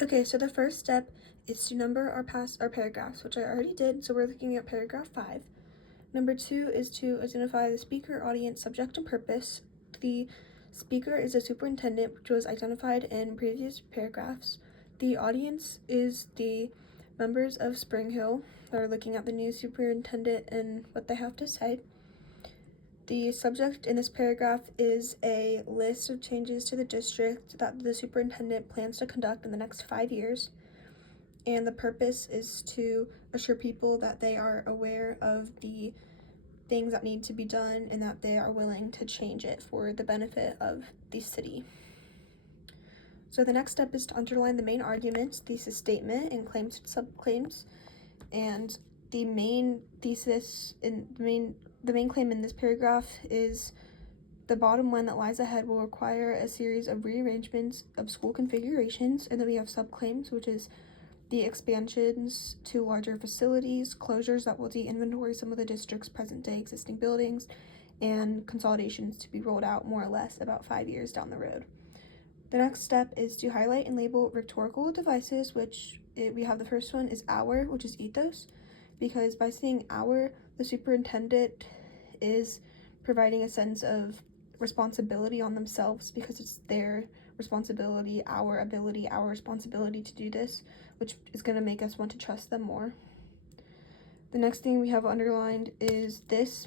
Okay, so the first step is to number our paragraphs, which I already did, so we're looking at paragraph 5. Number 2 is to identify the speaker, audience, subject, and purpose. The speaker is the superintendent, which was identified in previous paragraphs. The audience is the members of Spring Hill that are looking at the new superintendent and what they have to say. The subject in this paragraph is a list of changes to the district that the superintendent plans to conduct in the next 5 years. And the purpose is to assure people that they are aware of the things that need to be done and that they are willing to change it for the benefit of the city. So the next step is to underline the main arguments, thesis statement, and claims and subclaims. And the main thesis in the main claim in this paragraph is the bottom line that lies ahead will require a series of rearrangements of school configurations. And then we have subclaims, which is the expansions to larger facilities, closures that will de-inventory some of the district's present-day existing buildings, and consolidations to be rolled out more or less about 5 years down the road. The next step is to highlight and label rhetorical devices, we have the first one is our, which is ethos, because by saying our, the superintendent is providing a sense of responsibility on themselves because it's their responsibility, our ability, our responsibility to do this, which is going to make us want to trust them more. The next thing we have underlined is this,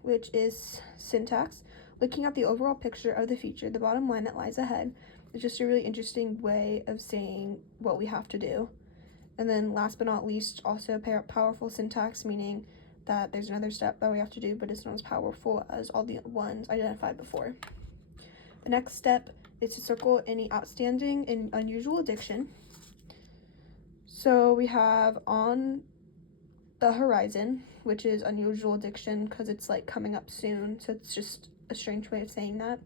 which is syntax. Looking at the overall picture of the future, the bottom line that lies ahead is just a really interesting way of saying what we have to do. And then last but not least, also powerful syntax, meaning that there's another step that we have to do, but it's not as powerful as all the ones identified before. The next step is to circle any outstanding and unusual diction. So we have on the horizon, which is unusual diction because it's like coming up soon, so it's just a strange way of saying that.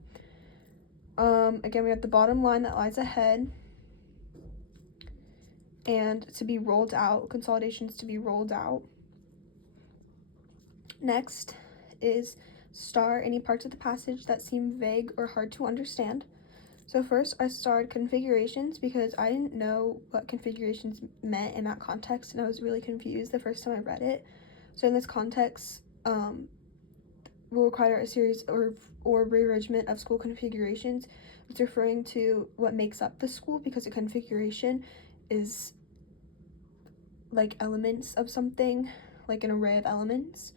Again, we have the bottom line that lies ahead, and to be rolled out, consolidations to be rolled out. Next is star any parts of the passage that seem vague or hard to understand. So first I starred configurations because I didn't know what configurations meant in that context, and I was really confused the first time I read it. So in this context, will require a series or rearrangement of school configurations. It's referring to what makes up the school, because a configuration is like elements of something, like an array of elements.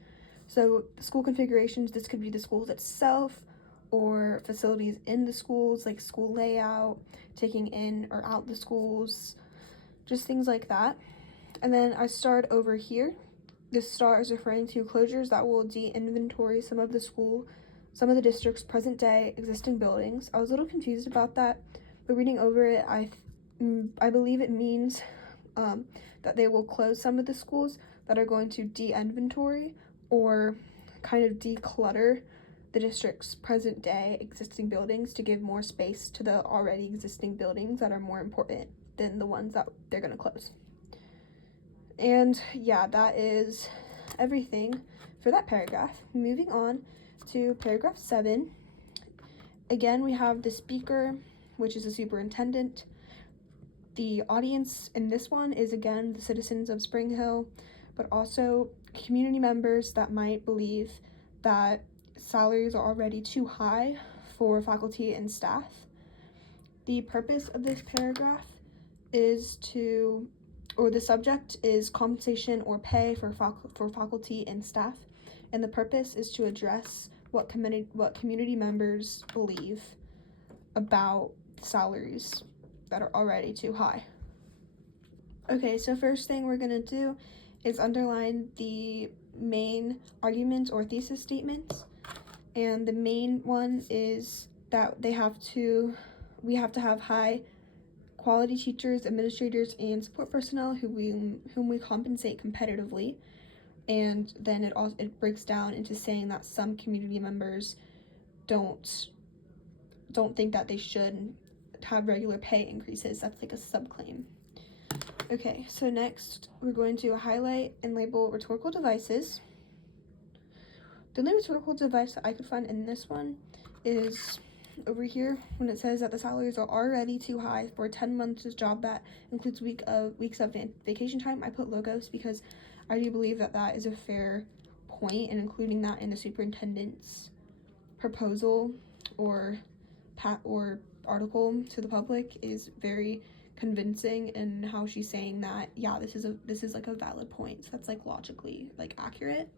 So school configurations, this could be the schools itself or facilities in the schools, like school layout, taking in or out the schools, just things like that. And then I started over here. This star is referring to closures that will de-inventory some of the district's present day existing buildings. I was a little confused about that, but reading over it, I believe it means that they will close some of the schools that are going to de-inventory or kind of declutter the district's present day existing buildings to give more space to the already existing buildings that are more important than the ones that they're going to close. And yeah, that is everything for that paragraph. Moving on to paragraph 7. Again, we have the speaker, which is the superintendent. The audience in this one is, again, the citizens of Spring Hill, but also community members that might believe that salaries are already too high for faculty and staff. The purpose of this paragraph is the subject is compensation or pay for faculty and staff, and the purpose is to address what community members believe about salaries that are already too high. Okay, so first thing we're gonna do is underline the main arguments or thesis statements, and the main one is that we have to have high quality teachers, administrators, and support personnel whom we compensate competitively. And then it breaks down into saying that some community members don't think that they should have regular pay increases. That's like a subclaim. Okay, so next we're going to highlight and label rhetorical devices. The only rhetorical device that I could find in this one is over here when it says that the salaries are already too high for 10 months job that includes weeks of vacation time, I put logos because I do believe that that is a fair point, and including that in the superintendent's proposal or article to the public is very convincing in how she's saying that, yeah, this is like a valid point. So that's like logically like accurate.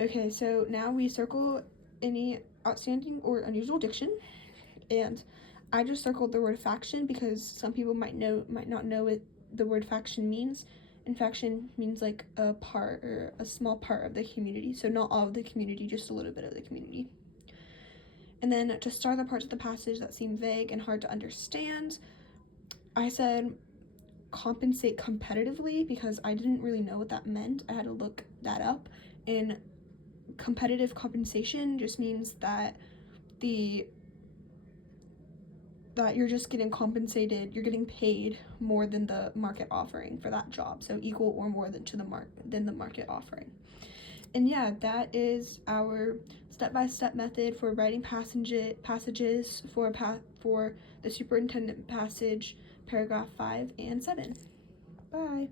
Okay, so now we circle any outstanding or unusual diction, and I just circled the word faction because some people might not know what the word faction means. And faction means like a part or a small part of the community, so not all of the community, just a little bit of the community. And then to star the parts of the passage that seem vague and hard to understand, I said compensate competitively because I didn't really know what that meant. I had to look that up. And competitive compensation just means that you're just getting compensated, you're getting paid more than the market offering for that job, so equal or more than the market offering. And yeah, that is our step-by-step method for writing passages for the superintendent passage, paragraph 5 and 7. Bye.